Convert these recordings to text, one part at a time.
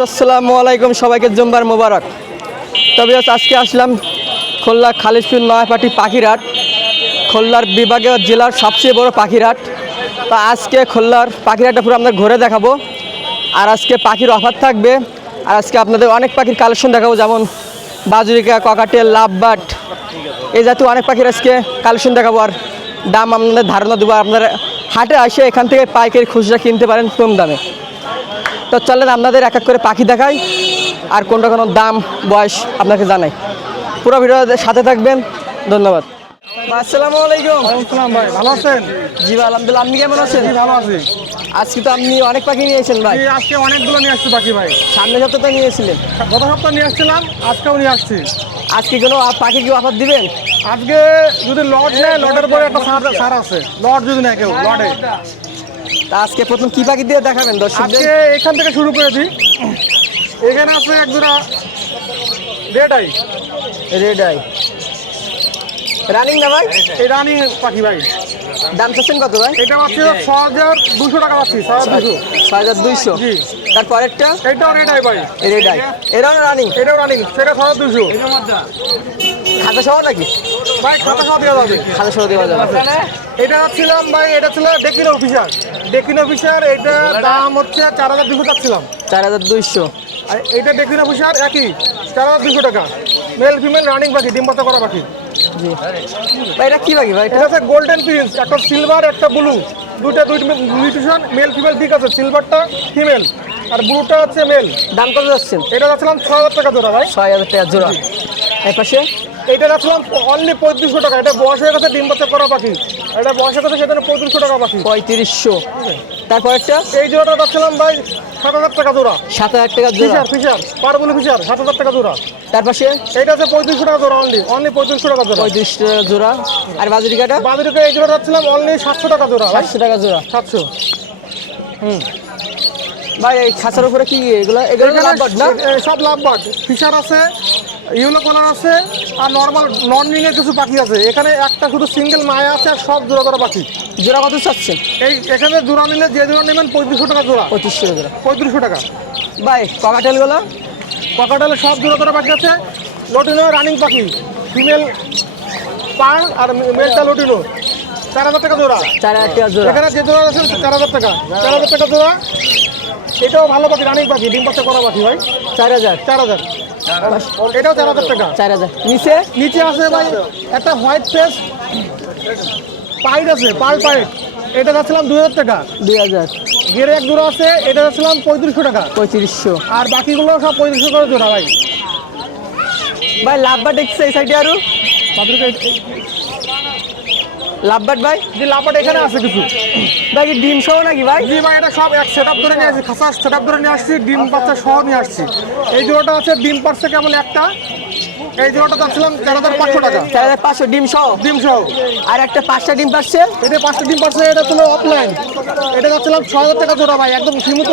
আসসালামু আলাইকুম, সবাইকে জুম্বার মোবারক। তবে আজকে আসলাম খুলনা খালিশপুর নয়াপাটি পাখিরহাট, খুলনার বিভাগীয় জেলার সবচেয়ে বড় পাখিরহাট। তা আজকে খুলনার পাখিরহাটটা পুরো আপনাদের ঘুরে দেখাবো। আর আজকে পাখির অফার থাকবে। আর আজকে আপনাদের অনেক পাখির কালেকশন দেখাবো, যেমন বাজুরিকা, ককাটেল, লাভবার্ড, এই জাতীয় অনেক পাখির আজকে কালেকশন দেখাবো। আর দাম আপনাদের ধারণা দেবো, আপনারা হাটে আসে এখান থেকে পাইকারি খুচরা কিনতে পারেন কম দামে। তো চলেন আপনাদের এক এক করে পাখি দেখাই, আর কোনটা কোনো দাম বয়স আপনাকে জানাই। পুরো ভিডিওর সাথে থাকবেন, ধন্যবাদ। আসসালামু আলাইকুম। আসসালাম ভাই, ভালো আছেন? জি ভাই, আলহামদুলিল্লাহ। আপনি কেমন আছেন? ভালো আছি। আজকে তো আপনি অনেক পাখি নিয়েছেন ভাই। আজকে অনেকগুলো নিয়ে আসছি পাখি ভাই। সামনে সপ্তাহে নিয়েছিলেন, গত সপ্তাহ নিয়ে আসছিলাম, আজকেও নিয়ে আসছি। আজকে কোনো পাখি কি অফার দিবেন? আজকে যদি লট নেয়, লটের পরে একটা ছাড় আছে। লট যদি নেয় কেউ লটে। তা আজকে প্রথম কি পাখি দিয়ে দেখাবেন দর্শকদের? আজকে এখান থেকে শুরু করেছি। এখানে আছে এক জোড়া red eye. Red eye running না ভাই? এই রানিং পাখি ভাই। দাম চাচ্ছেন কত ভাই? এটা পাচ্ছি ৬,২০০ টাকা পাচ্ছি। ৬,২০০। ৬,২০০। জি। তারপরেরটা এটাও রেড আই ভাই। রেড আই, এরাও রানিং? এটাও রানিং, সেটা ৬,২০০। খাতা সহ নাকি? ভাই খাতা সহ দেওয়া যাবে। খাতা সহ দেওয়া যাবে। এটা ছিলাম ভাই, এটা ছিল ডেকিন অফিসার। ডেকিন অফিসার, এটার দাম হচ্ছে ৪,২০০ চাচ্ছিলাম। ৪,২০০। আর এইটা ডেকিন অফিসার একই 4,200 টাকা। মেল ফিমেল রানিং পাখি, ডিম বাচ্চা করা পাখি। জি ভাই, এটা কি পাখি ভাই? এটা হচ্ছে গোল্ডেন প্রিন্স, একটা সিলভার একটা ব্লু, দুইটা মিউটেশন, মেল ফিমেল ঠিক আছে। সিলভারটা ফিমেল আর ব্লুটা হচ্ছে মেল। দাম কত যাচ্ছেন? এটা যাচ্ছিলাম ৬,০০০ টাকা জোড়া ভাই। ৬,০০০ টাকা জোড়া। এই পাশে এইটা যাচ্ছিলাম অনলি ৩৫০০ টাকা। এটা বয়স হয়ে গেছে, ডিম বাচ্চা করা পাখি। এটা বয়স হয়ে গেছে, সেখানে ৩৫০০ টাকা পাখি। ৩৫০০। তারপরেরটা এই জোড়াটা যাচ্ছিলাম ভাই ৭,০০০ টাকা জোড়া। ৭,০০০ টাকা জোড়া। ফিশার ফিশার পারবুলি ফিশার ৭,০০০ টাকা জোড়া। তার পাশে এইটা আছে ৩৫০০ টাকা জোড়া। অনলি ৩৫০০ টাকা জোড়া। ৩৫ টাকা জোড়া। আর বাজুরিকাটা? বাজারে এই জোড়া যাচ্ছিলাম অনলি ৭০০ টাকা জোড়া। ৭০০ টাকা জোড়া। ৭০০। ভাই এই খাঁচার উপরে কি এগুলো? এগুলো লাভবার্ড না? সব লাভবার্ড। ফিশার আছে, ইয়েলো কালার আছে, আর নর্মাল নন উইংয়ের কিছু পাখি আছে। এখানে একটা শুধু সিঙ্গেল মায়া আছে, আর সব জোড়া জোড়া পাখি। জোড়া কত চাচ্ছেন? এখানে জোড়া নিলে যে জোড়া নেবেন ৩৫০০ টাকা জোড়া। ২৫০০ জোড়া। ৩৫০০ টাকা। ভাই ককাটেলগুলো? ককাটেলে সব জোড়া জোড়া পাখি আছে। লটিনো রানিং পাখি, ফিমেল পার আর মেলটা লটিনো। ৪,০০০ টাকা জোড়া। ৪,০০০ টাকা জোড়া। এখানে যে জোড়া আছে ৪,০০০ টাকা। ৪,০০০ টাকা জোড়া। এটাও ভালো পাখি, রানিং পাখি, ডিম বাচ্চা করা পাখি ভাই। ৪,০০০। ৪,০০০। এটাও ৪,০০০ টাকা। ৪,০০০। নিচে? নিচে আছে ভাই একটা হোয়াইট ফেস পাইট আছে, পাল পাইট। এটা যাচ্ছিলাম ২,০০০ টাকা। ২,০০০। গেরে এক জোড়া আছে, এটা যাচ্ছিলাম ৩৫০০ টাকা। ৩৫০০। আর বাকিগুলো সব ৩৫০০ করে জোড়া ভাই। ভাই লাভবার্ড দেখছে এই সাইডে আরো? লাভবার্ড ভাই? যে লাভবার্ড এখানে আছে কিছু। ভাই কি ডিম সহ নাকি ভাই? জি ভাই, এটা সব এক সেট আপ ধরে নিয়ে আসছি, খাসা সেট আপ ধরে নিয়ে আসছি, ডিম বাচ্চা সহ নিয়ে আসছি। এই জোড়াটা আছে ডিম পারছে কেবল একটা। এই জোড়াটা যাচ্ছিলাম ৪,৫০০ টাকা। ৪,৫০০ ডিম সহ? ডিম সহ। আর একটা ৫টা ডিম পারছে? এটা 5টা ডিম পারছে, এটা ছিল অফলাইন। এটা যাচ্ছিলাম ৬,০০০ টাকা জোড়া ভাই, একদম সীমিত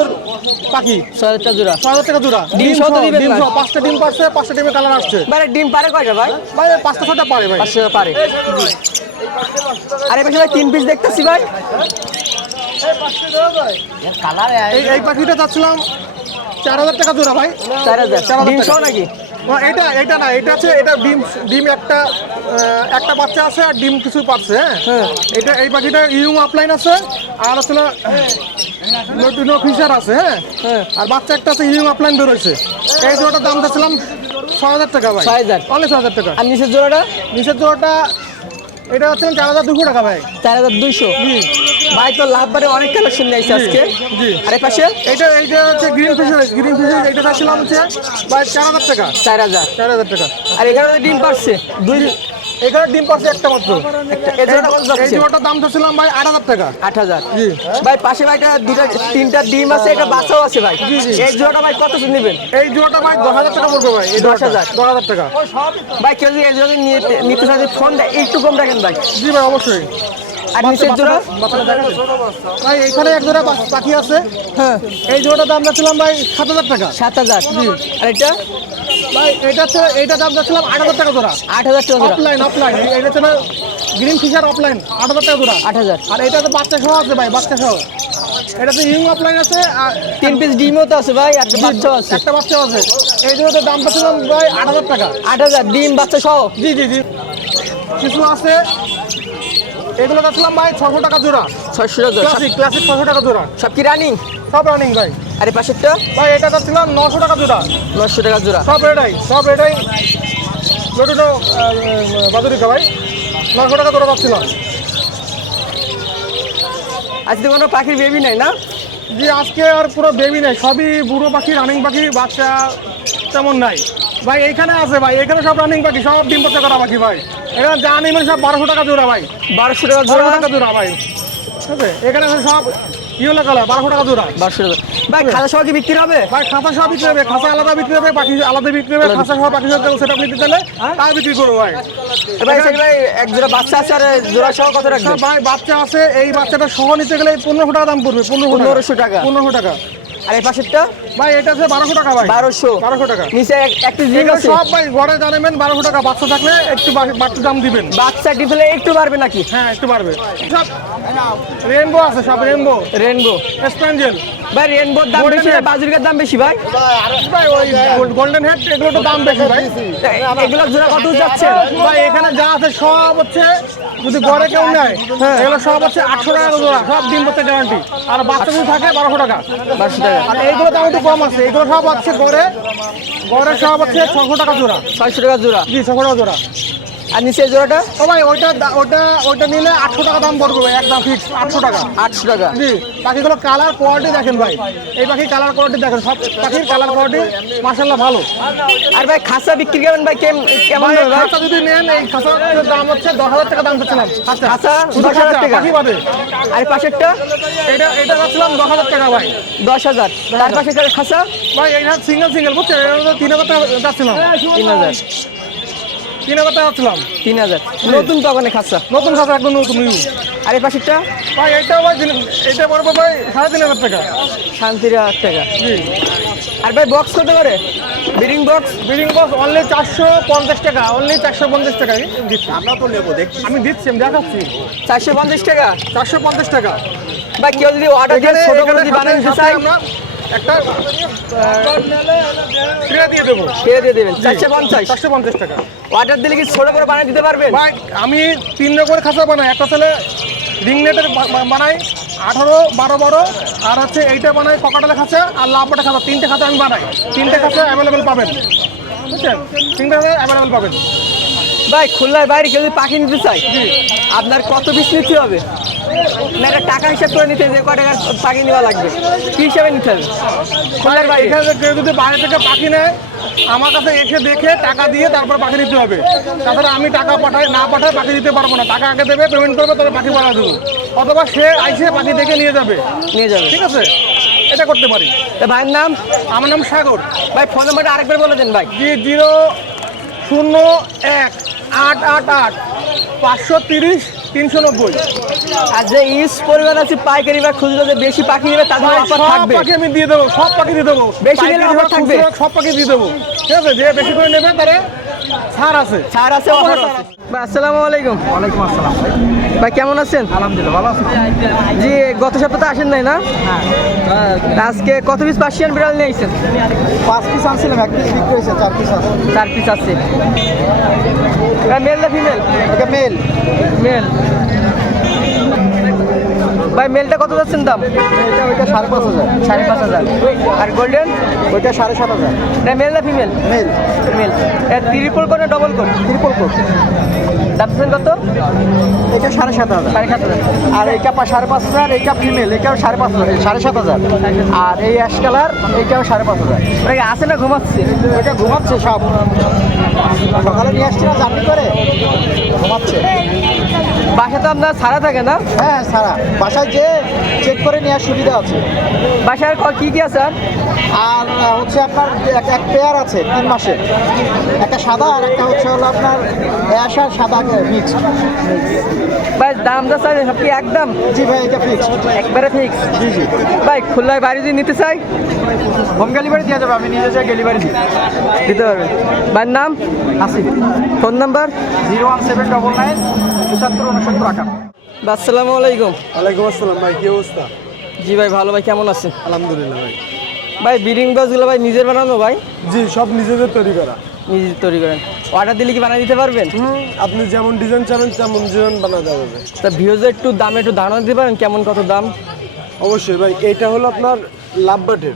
পাখি। ৬,০০০ টাকা জোড়া। ৬,০০০ টাকা জোড়া। ডিম সহ তো দিবেন ডিম ভাই? সহ 5টা ডিম পারছে, 5টা ডিমের কালার আসছে। ভাই ডিম পারে কয়টা ভাই? ভাই 5টা 6টা পারে ভাই। ৫০০ পারে। আর এই পাশে ভাই 3 পিস দেখতেছি ভাই। এই পাখিটা যাচ্ছিলাম ৪,০০০ টাকা জোড়া ভাই। ৪,০০০। ডিম সহ নাকি? এটা না, এটা আছে, এটা ডিম একটা বাচ্চা আছে, আর ডিম কিছু পাচ্ছে। হ্যাঁ, এটা এই পাখিটা ইউং অফলাইন আছে, আর আসলে লটিনো ফিশার আছে। হ্যাঁ, আর বাচ্চা একটা আছে, ইউং অফলাইন বেরোচ্ছে। এই জোড়াটার দাম যাচ্ছিলাম ৬,০০০ টাকা ভাই। ৬,০০০। অনলি ৬,০০০ টাকা। আর নিচের জোড়াটা? নিচের জোড়াটা এটা হচ্ছে ৪,২০০ টাকা ভাই। ৪,২০০। ভাই তো লাভবারে অনেক কালেকশন নিয়েছে আজকে। জি। আর এই পাশে? এইটা হচ্ছে গ্রিন ফিশারিজ। এটা চাচ্ছিলাম হচ্ছে ভাই ৪,০০০ টাকা। ৪,০০০। ৪,০০০ টাকা। আর এখানে ডিম পারছে এখানে ডিম পারছে একটা মাত্র। এই জোড়াটা কত যাচ্ছে? এই জোড়াটার দাম চাচ্ছিলাম ভাই ৮,০০০ টাকা। ৮,০০০। জি। ভাই পাশে ভাইটা দুটো 3টা ডিম আছে, এটা বাচ্চাও আছে ভাই। জি, জি। এই জোড়াটা ভাই কত নেবেন? এই জোড়াটা ভাই ১০,০০০ টাকা পড়বে ভাই। এই ১০,০০০। ১০,০০০ টাকা। ভাই কেউ যদি এই জোড়া নিতে চাই ফোন দেয় একটু কম রাখেন ভাই। জি ভাই, অবশ্যই। আর নিচের জোড়া? বাচ্চাটা দেখা যায়। ভাই এইখানে এক জোড়া পাখি আছে। হ্যাঁ, এই জোড়াটার দাম যাচ্ছিলাম ভাই 7,000 টাকা। 7,000। আর এটা ভাই এইটা দাম যাচ্ছিলাম 8,000 টাকা জোড়া। 8,000 টাকা জোড়া। অফলাইন এটা হচ্ছে গ্রিন ফিশার অফলাইন 8,000 টাকা জোড়া। 8,000। আর এটা তো বাচ্চা সহ আছে ভাই, বাচ্চা সহ। এটাতে ইউং অফলাইন আছে আর 3 পিস ডিমও তো আছে ভাই, আর বাচ্চাও আছে। একটা বাচ্চা আছে। এই জোড়াটার দাম পাচ্ছিলাম ভাই 8,000 টাকা। 8,000 ডিম বাচ্চা সহ। জি। কিছু আছে এগুলো যাচ্ছিলাম ভাই 600 টাকা জোড়া। 600 টাকা জোড়া। ক্লাসিক 600 টাকা জোড়া। সব কি রানিং? সব রানিং ভাই। আর এই পাশেরটা? ভাই এটা যাচ্ছিলাম 900 টাকা জোড়া। 900 টাকা জোড়া। সব রেডাই লোটো বাজুরিকা ভাই 900 টাকা জোড়া যাচ্ছিলাম। আজকে কোনো পাখির বেবি নাই না? জি আজকে আর পুরো বেবি নাই, সবই বুড়ো পাখি, রানিং পাখি, বাচ্চা তেমন নাই ভাই। এইখানে আছে ভাই, এখানে সব রানিং পাখি, সব ডিম বাচ্চা করা পাখি ভাই। এখানে যা নেবেন সব 1200 টাকা জোড়া ভাই। 1200 টাকা জোড়া। 1200 টাকা জোড়া ভাই। ঠিক আছে, এখানে আছে সব ইয়েলো কালার 1200 টাকা জোড়া। 1200 টাকা। ভাই খালা সহ কি বিক্রি হবে? ভাই খাঁচা সহ বিক্রি হবে, খাঁচা আলাদা বিক্রি হবে, পাখি আলাদা বিক্রি হবে। খাঁচা সহ পাখি সহ সেটা নিতে চাইলে তাই বিক্রি করবো ভাই। ভাই সেগুলো এক জোড়া বাচ্চা আছে, আর জোড়া সহ কত রাখবেন? সব ভাই বাচ্চা আছে, এই বাচ্চাটা সহ নিতে গেলে 1500 টাকা দাম পড়বে। 1500 টাকা। 1500 টাকা। আর এই পাশেরটা? ভাই এটা আছে 1200 টাকা ভাই। 1200 টাকা। নিচে এক পিস ডিম এগুলো আছে। সব ভাই ঘরে জানেন 1200 টাকা। বাচ্চা থাকলে একটু বাড়তি দাম দিবেন। বাচ্চা ডিফলে একটু বাড়বে নাকি? হ্যাঁ একটু বাড়বে। সব রেনবো আছে, সব রেনবো রেনবো স্প্যাঞ্জেল। ভাই রেনবোর দাম Golden বেশি, head। বাজুরিকার দাম বেশি ভাই। ভাই ওই গোল্ডেন হেড এগুলো তো দাম বেশি ভাই। এগুলো জোড়া কত যাচ্ছে? ভাই এখানে যা আছে সব হচ্ছে, যদি ঘরে কেউ নেয় এগুলো সব হচ্ছে 800 টাকা জোড়া, সব ডিম বাচ্চা গ্যারান্টি। আর বাচ্চা যদি থাকে 1200 টাকা। 1200 টাকা। আর এইগুলো দাম একটু কম আছে, এগুলো সব হচ্ছে ঘরে সব হচ্ছে 600 টাকা জোড়া। 600 টাকা জোড়া। জি 600 টাকা জোড়া। আর নিচে জোড়াটা? ও ভাই ওইটা নিলে 800 টাকা দাম পড়বে, একদম ফিক্স 800 টাকা। 800 টাকা। জি পাখিগুলো কালার কোয়ালিটি দেখেন ভাই, এই পাখির কালার কোয়ালিটি দেখেন, সব পাখির কালার কোয়ালিটি মাশাআল্লাহ ভালো। আর ভাই খাসা বিক্রি করবেন ভাই কেমন ভাই দামে ভাই? খাঁচা যদি নেন, এই খাঁচার দাম হচ্ছে 10,000 টাকা দাম চাচ্ছিলাম। খাঁচা শুধু 10,000 খাঁচা, টাকা। পাখি বাদে। আর এই পাশেরটা? এটা চাচ্ছিলাম 10,000 টাকা ভাই। 10,000। তার পাশে খাসা? ভাই এইটা সিঙ্গেল বুঝছেন, এটা 3,000 টাকা চাচ্ছিলাম। 3,000। 3,000 টাকা চাচ্ছিলাম। 3,000 নতুন তো ওখানে খাসা। নতুন খাঁচা, একদম নতুন নিউ। আর এই পাশেরটা? ভাই এটা ভাই এটা পড়বে ভাই 3,500 টাকা। শান্তির 1,000 টাকা। জি। আর ভাই বক্স কত করে? ব্রিডিং বক্স অনলি 450 টাকা, অনলি 450 টাকায় দিচ্ছি। আমরা তো নেবো, দেখছি আমি দিচ্ছি, আমি দেখাচ্ছি। 450 টাকা। 450 টাকা। ভাই কেউ যদি অর্ডার দিয়ে ছোট করে যদি বানিয়ে দিতে চাই, আমরা একটা ট্রে দিয়ে দেবো। ছেড়ে দিয়ে দেবেন 450। 450 টাকা। অর্ডার দিলে কি ছোট করে বানিয়ে দিতে পারবেন? ভাই আমি 3 রকমের খাঁচা বানাই, একটা ছেলে রিং নেটের বানাই 18, 12, আর হচ্ছে এইটা বানাই ককাটালের খাঁচা আর লাভবাটা খাঁচা। 3টে খাঁচা আমি বানাই, 3টে খাঁচা অ্যাভেলেবেল পাবেন, বুঝছেন? 3টে খাঁচা অ্যাভেলেবেল পাবেন। ভাই খুলনার বাইরে কেউ যদি পাখি নিতে চাই, জি। আপনার কত পিস নিতে হবে? না এটা টাকা হিসাব করে নিতে হবে, যে কয় টাকার পাখি নেওয়া লাগবে কি হিসাবে নিতে হবে? খুলনার বাইরে এখানে কেউ যদি বাইরে থেকে পাখি নেয়, আমার কাছে এসে দেখে টাকা দিয়ে তারপর পাখি দিতে হবে। তাছাড়া আমি টাকা না পাঠাই পাখি দিতে পারবো না। টাকা আগে দেবে, পেমেন্ট করবে, তবে পাখি পাঠা দেবো। অথবা সে আইসে পাখি দেখে নিয়ে যাবে। ঠিক আছে, এটা করতে পারি। তা ভাইয়ের নাম? আমার নাম সাগর ভাই ফোন নাম্বারটা আরেকবার বলে দেন ভাই। জি 001-888-530-390। আর যে ইউজ পরিমাণ আছে পাইকারি বা খুচরো যে বেশি পাখি নেবে তাদের অফার সব থাকবে। পাখি আমি দিয়ে দেবো, সব পাখি দিয়ে দেবো। বেশি নিলে পাইকারি offer হোক, থাকবে? খুচরো হোক, সব পাখি দিয়ে দেবো। ঠিক আছে, যে বেশি করে নেবে তারা ছাড় আছে। ছাড় আছে, অফার আছে। ভাই আসসালামু আলাইকুম। ওয়ালাইকুম আসসালাম। ভাই কেমন আছেন? আলহামদুলিল্লাহ ভালো আছি। জি গত সপ্তাহে আসেন নাই না? আজকে কত পিস পার্সিয়ান বিড়াল নিয়ে আইছেন? 5 পিস আনছিলাম, 1 পিস বিক্রি হয়েছে, 4 পিস আছে। 4 পিস আছে। মেল না ফিমেল? এটা মেল। মেল। ভাই মেলটা কত যাচ্ছেন দাম? ওইটা 5,500। 5,500। আর গোল্ডেন? ওইটা 7,500। এটা মেল না ফিমেল? মেল। মেল। এর ট্রিপল কোড না ডবল কোড? Triple coat. দাম দিচ্ছেন কত? এটা 7,500। 7,500। আর এইটা 5,500, এইটা ফিমেল, এটাও 5,500, 7,500। আর এই অ্যাশ কালার, এইটাও 5,500। ওটা কি আছে না ঘুমাচ্ছে? ওইটা ঘুমাচ্ছে সব, সকালে নিয়ে আসছি না জার্নি করে, ঘুমাচ্ছে। বাসা তো আপনার ছাড়া থাকে না? হ্যাঁ সারা বাসায় যে চেক করে নেওয়ার সুবিধা আছে। বাসার কি কি আছে আর? আর হচ্ছে আপনার এক পেয়ার আছে 3 মাসের, একটা সাদা আর একটা হচ্ছে হলো আপনার অ্যাশ আর সাদা মিক্স। ভাই দাম যা চাই সব কি একদম? জি ভাই এটা ফিক্স। একবারে ফিক্স। জি জি ভাই খুলনায় বাড়ি যদি নিতে চাই হোম ডেলিভারি দেওয়া যাবে, আমি নিজে যাই ডেলিভারি দিই। দিতে পারবেন। ভাইয়ের নাম? আসি ফোন নাম্বার? 01799 75 69 টাকা। আসসালামু আলাইকুম। ওয়ালাইকুম আসসালাম ভাই, কি অবস্থা? জি ভাই ভালো। ভাই কেমন আছেন? আলহামদুলিল্লাহ ভাই। ভাই ব্রিডিং বক্সগুলো ভাই নিজের বানানো? ভাই জি, সব নিজেদের তৈরি করা। নিজে তৈরি করেন? অর্ডার দিলে কি বানিয়ে দিতে পারবেন? আপনি যেমন ডিজাইন চাবেন তেমন ডিজাইন বানাতে হবে। তা ভিউজে একটু দামে একটু ধারণা দিতে পারেন কেমন কত দাম? অবশ্যই ভাই, এটা হলো আপনার লাভবাটের,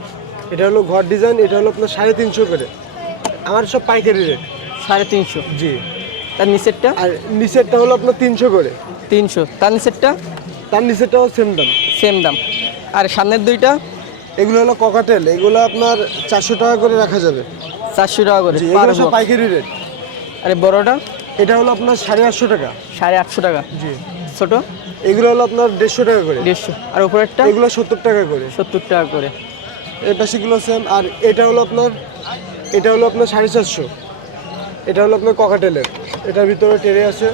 এটা হলো ঘর ডিজাইন, এটা হলো আপনার 350 করে। আমার সব পাইকারি রেট। 350? জি। তার নিচেরটা? আর নিচেরটা হলো আপনার 300 করে। 300? তার নিচেরটা? তার নিচেরটাও সেম দাম। সেম দাম। আর সামনের দুইটা? এগুলো হলো ককাটেল, এগুলো আপনার 400 টাকা করে রাখা যাবে। 400 টাকা করে জি, per এগুলো সব box। পাইকারি রেট। আরে বড়টা? এটা হলো আপনার 850 টাকা। 850 টাকা। জি। ছোট? এগুলো হলো আপনার 150 টাকা করে। 150। আর উপরেরটা? এগুলো 70 টাকা করে। 70 টাকা করে। এই পাশেগুলো সেম। আর এটা হলো আপনার 450। এটা হলো আপনার ককাটেলের, এটার ভিতরে টেরে আছে।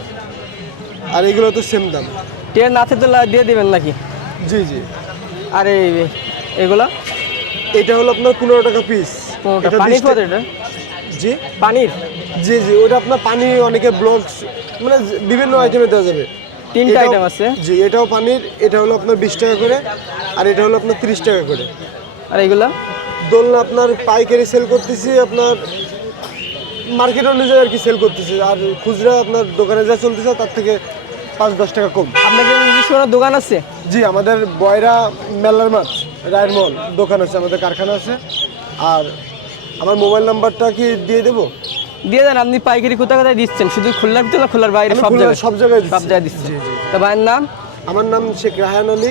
আর এগুলো তো সেম দাম। ট্রেন আছে তো দিয়ে দিবেন নাকি? জি জি। আর এগুলা? এটা হলো আপনার 15 টাকা পিস। কোনটা পানির পদ? এটা জি পানির? জি জি, ওটা আপনার পানি, অনেকে ব্লকস মানে বিভিন্ন আইটেমে দেওয়া যাবে। 3টা এটাও- আইটেম আছে। জি, এটাও পানির, এটা হলো আপনার 20 টাকা করে, আর এটা হলো আপনার 30 টাকা করে। আর এগুলা? দোলনা আপনার পাইকারি সেল করতেছি, আপনার মার্কেট অনুযায়ী আর কি সেল করতেছি। আর খুচরা আপনার দোকানে যা চলতেছে তার থেকে 5-10 টাকা কম। আপনাদের নিজস্ব কোনো দোকান আছে? জি, আমাদের বয়রা মেলার মাঠ রায়ের মল দোকান আছে, আমাদের কারখানা আছে। আর আমার মোবাইল নাম্বারটা কি দিয়ে দেবো? দিয়ে দেন। আপনি পাইকারি কোথায় কোথায় দিচ্ছেন? শুধু খুলনার ভিতরে না খুলনার বাইরে? আমি সব খুলনার জায়গায়? সব জায়গায় দিচ্ছি। সব জায়গায় দিচ্ছেন। জি জি। তা ভাইয়ের নাম? আমার নাম শেখ রায়হান আলী,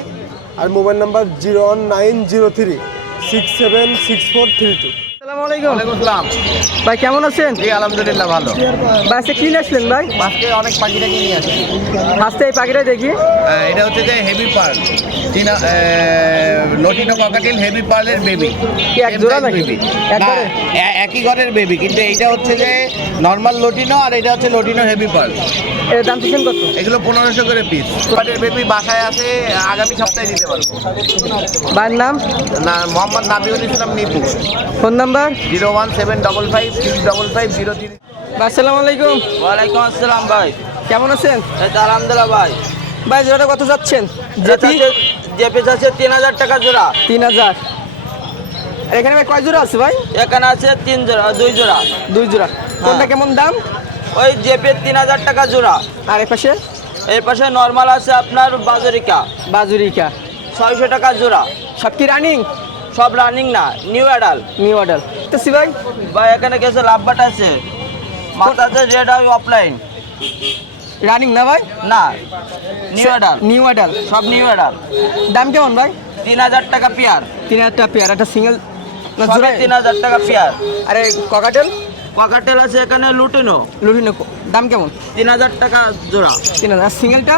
আর মোবাইল নাম্বার 01903 676432। আসসালামু আলাইকুম। আসসালাম। ভাই কেমন আছেন? জি আলহামদুলিল্লাহ ভালো। ভাই আজকে কি নিয়ে আসলেন ভাই? আজকে অনেক পাখি টাকি নিয়ে আসি। আজকে এই পাখিটা দেখি। এটা হচ্ছে যে হেভি পার্ল, চীনা লটিনো ককাটেল হেভি পার্লের বেবি। কি এক জোড়া নাকি? একবারে? একই ঘরের বেবি, কিন্তু এইটা হচ্ছে যে নর্মাল লটিনো, আর এটা হচ্ছে লটিনো হেভি পার্ল। এর দাম দিচ্ছেন কত? এগুলো 1500 করে পিস। ককাটেল বেবি বাসায় আছে, আগামী সপ্তাহে দিতে পারবো। ভাইয়ের নাম? না, মোহাম্মদ নাবিউল ইসলাম নিপু। Phone number? 01755 আসসালামু আলাইকুম। ওয়ালাইকুম আসসালাম ভাই। কেমন আছেন? এই তো আলহামদুলিল্লাহ ভাই। ভাই জোড়াটা কত যাচ্ছেন? জেপি? জেপি আছে 3000 টাকা জোড়া। 3000। আর এখানে ভাই কয় জোড়া আছে ভাই? এখানে আছে 3 জোড়া, 2 জোড়া। 2 জোড়া। কোনটা কেমন দাম? ওই জেপি 3000 টাকা জোড়া। আর এই পাশে? এর পাশে নর্মাল আছে আপনার বাজরিকা বাজুরিকা। 600 টাকা জোড়া। সব কি রানিং? সব রানিং না, নিউ অ্যাডাল। New order. তো সি ভাই ভাই এখানে কিছু লাভবাট আছে, মাথা আছে রেড আই অফলাইন। রানিং না ভাই? না, নিউ অ্যাডাল, নিউ অর্ডার। সব নিউ অ্যাডাল। দাম কেমন ভাই? 3000 টাকা পেয়ার। 3000 টাকা পেয়ার। একটা সিঙ্গেল না সবে জোড়া? 3000 টাকা পেয়ার। আরে ককাটেল? ককাটেল আছে এখানে লুটিনো, লুটিনো দাম কেমন? 3000 টাকা জোড়া। 3000। আর সিঙ্গেলটা?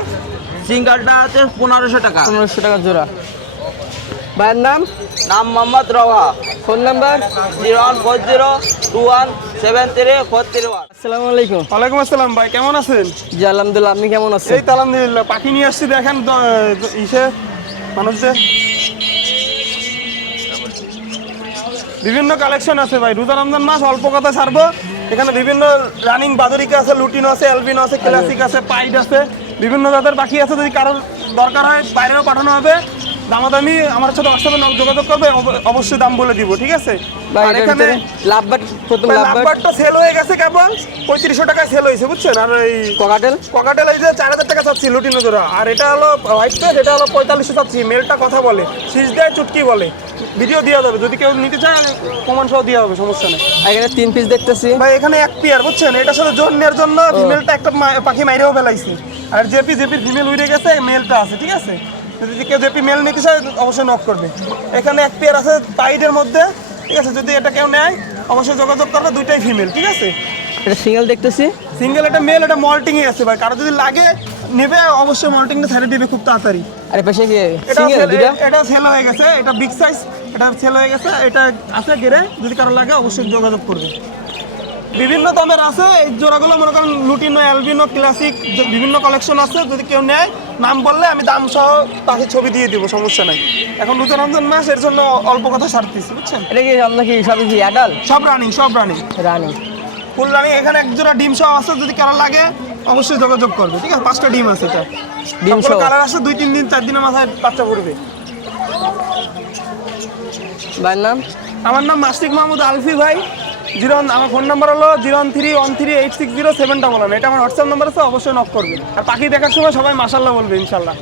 সিঙ্গেলটা আছে 1500 টাকা। 1500 টাকা জোড়া। ভাইয়ের নাম? নাম মোহাম্মদ রওয়া। Phone number? 01402173431। আসসালামু আলাইকুম। ওয়ালাইকুম আসসালাম ভাই, কেমন আছেন? জি আলহামদুলিল্লাহ। আপনি কেমন আছেন? এই তো আলহামদুলিল্লাহ। পাখি নিয়ে আসছি, দেখেন ইসে মানুষদের বিভিন্ন কালেকশন আছে ভাই। রোজা রমজান মাস, অল্প কথা ছাড়বো। এখানে বিভিন্ন রানিং বাদরিকা আছে, লুটিনো আছে, অ্যালবিনো আছে, ক্লাসিক আছে, পাইড আছে, বিভিন্ন জাতের পাখি আছে। যদি কারোর দরকার হয় বাইরেও পাঠানো হবে। দামাদামি আমার সাথে হোয়াটসঅ্যাপে যোগাযোগ করবে, অবশ্যই দাম বলে দিব, ঠিক আছে? ভাই আর এটার এখানে ভিতরে লাভবাট, প্রথম ভাই লাভবাট, লাভবার্ডটা সেল হয়ে গেছে কেবল 3500 টাকায় সেল হয়েছে, বুঝছেন? আর এই ককাটেল? ককাটেল এই যে 4000 টাকা চাচ্ছি লুটিনো জোড়া। আর এটা হলো হোয়াইট পেস, এটা হলো 4500 চাচ্ছি। মেলটা কথা বলে, শীষ দেয়, চুটকি বলে। ভিডিও দেওয়া যাবে, যদি কেউ নিতে চায় প্রমাণ সহ দেওয়া হবে, সমস্যা নেই। আর এখানে 3 পিস দেখতেছি। ভাই এখানে এক পেয়ার, বুঝছেন? এটার সাথে জন্মের জন্য ফিমেলটা একটা পাখি মাইরেও ফেলাইছি। আর জেপির ফিমেল উড়ে গেছে, মেলটা আছে, ঠিক আছে? যদি কেউ জেপি মেল নিতে চায় অবশ্যই নক করবে। এখানে এক পেয়ার আছে পাইডের মধ্যে, ঠিক আছে? যদি এটা কেউ নেয় অবশ্যই যোগাযোগ করবে, দুইটাই ফিমেল, ঠিক আছে? এটা সিঙ্গেল দেখতেছি। সিঙ্গেল, এটা মেল, এটা মল্টিংয়ে আছে ভাই। কারো যদি লাগে নেবে অবশ্যই মল্টিংটা ছেড়ে দিবে খুব তাড়াতাড়ি। আরে পাশে কি এটা সিঙ্গেল দুইটা? এটা সেল হয়ে গেছে, এটা বিগ সাইজ, এটা সেল হয়ে গেছে, এটা আছে গেরে, যদি কারো লাগে অবশ্যই যোগাযোগ করবে। বিভিন্ন দামের আছে এই জোড়াগুলো, মনে করেন লুটিনো, অ্যালবিনো, ক্লাসিক, বিভিন্ন কালেকশন আছে। যদি কেউ নেয় নাম বললে আমি দাম সহ তাকে ছবি দিয়ে দিব, সমস্যা নাই। এখন রমজান মাস, এর জন্য অল্প কথা ছাড়তেছি, বুঝছেন? এটা কি আপনার কি সবই কি অ্যাডাল সব রানিং, সব রানিং, রানি? Full running. এখানে এক জোড়া ডিম সহ আছে, যদি কারো লাগে অবশ্যই যোগাযোগ করবে, ঠিক আছে? 5টা ডিম আছে, এটা ডিম সহ কালার আছে, 2-3 দিন 4 দিনের মাথায় বাচ্চা পড়বে। ভাইয়ের নাম? আমার নাম মাসিক মাহমুদ আলফি ভাই। আমার ফোন নাম্বার হলো 01313860711। এটা আমার হোয়াটসঅ্যাপ নাম্বার আছে, অবশ্যই নক করবে। আর পাখি দেখার সময় সবাই মাশাআল্লাহ বলবে ইনশাল্লাহ।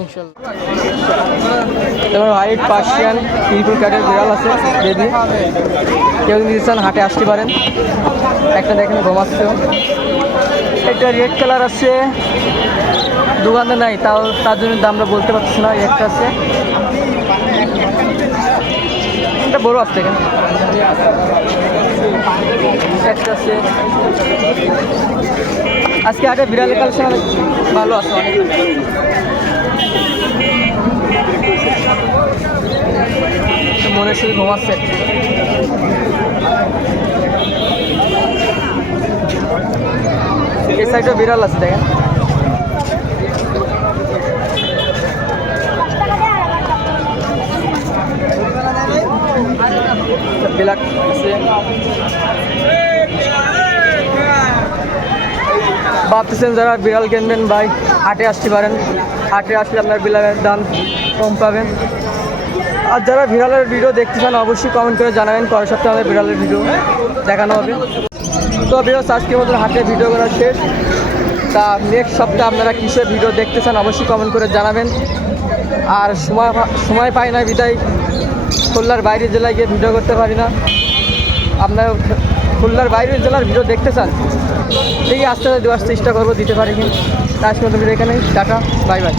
ইনশাল্লাহ। এবার হোয়াইট পার্সিয়ান পিলপুল ক্যাটের বিড়াল আছে বেবি, কেউ যদি চান হাটে আসতে পারেন। একটা দেখেন ঘুমাচ্ছে, একটা রেড কালার আছে, দোকানে নাই, তার জন্য দামটা বলতে পারছি না। একটা আছে, একটা বড় আসছে এখানে, একটা আছে। আজকে হাটে বিড়ালের কালেকশন অনেক ভালো আছে, অনেক। মনে শুধু ঘুমাচ্ছে। এই সাইডে বিড়াল আছে দেখেন। ব্ল্যাক আছে। ভাবতেছেন যারা বিড়াল কিনবেন ভাই হাটে আসতে পারেন। হাটে আসলে আপনার বিড়ালের দাম কম পাবেন। আর যারা বিড়ালের ভিডিও দেখতে চান অবশ্যই কমেন্ট করে জানাবেন, পরের সপ্তাহে আমাদের বিড়ালের ভিডিও দেখানো হবে। তো ভিডিও আজকের মতন হাটে ভিডিও করা শেষ। তা নেক্সট সপ্তাহে আপনারা কিসের ভিডিও দেখতে চান অবশ্যই কমেন্ট করে জানাবেন। আর সময় পাই না বিদায় খুলনার বাইরের জেলায় গিয়ে ভিডিও করতে পারি না। আপনারা খুলনার বাইরের জেলার ভিডিও দেখতে চান ঠিক আস্তে আস্তে দেওয়ার চেষ্টা করবো, দিতে পারি। কিন্তু আজকের মতো ভিডিও এখানেই, টাটা, বাই বাই।